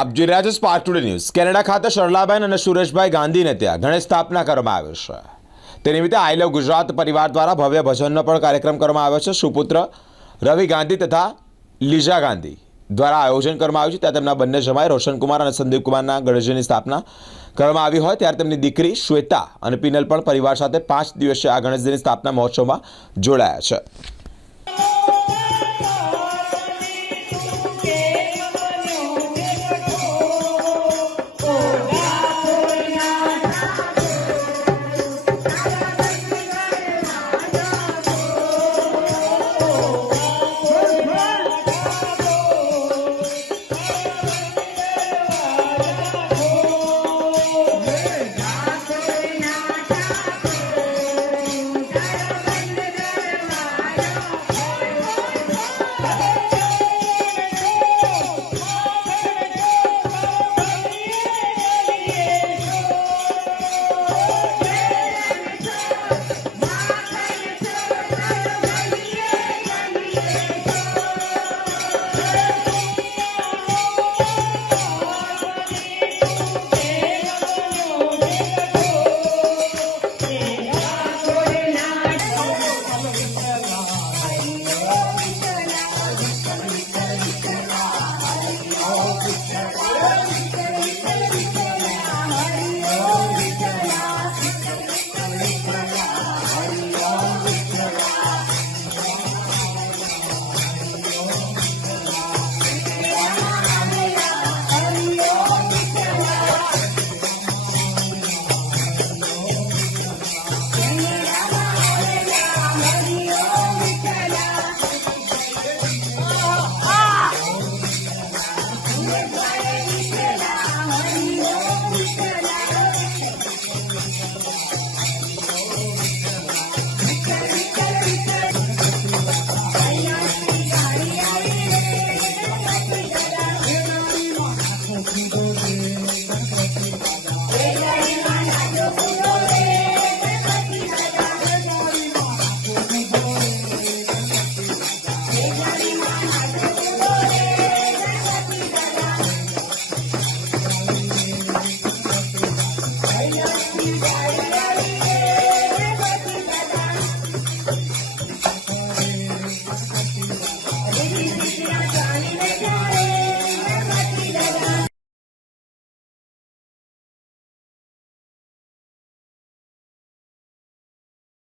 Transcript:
આપ જોઈ રહ્યા છો સ્પાર્ક ટુડે ન્યૂઝ। કેનેડા ખાતે સરલાબેન અને સુરેશભાઈ ગાંધીને ત્યાં ગણેશ સ્થાપના કરવામાં આવ્યો છે। તે નિમિત્તે આઈ લવ ગુજરાત પરિવાર દ્વારા ભવ્ય ભજનનો પણ કાર્યક્રમ કરવામાં આવ્યો છે। સુપુત્ર રવિ ગાંધી તથા લીઝા ગાંધી દ્વારા આયોજન કરવામાં આવ્યું છે। ત્યાં તેમના બંને જમાઈ રોશનકુમાર અને સંદીપકુમારના ગણેશજીની સ્થાપના કરવામાં આવી હોય ત્યારે તેમની દીકરી શ્વેતા અને પિનલ પણ પરિવાર સાથે 5 દિવસીય આ ગણેશજીની સ્થાપના મહોત્સવમાં જોડાયા છે।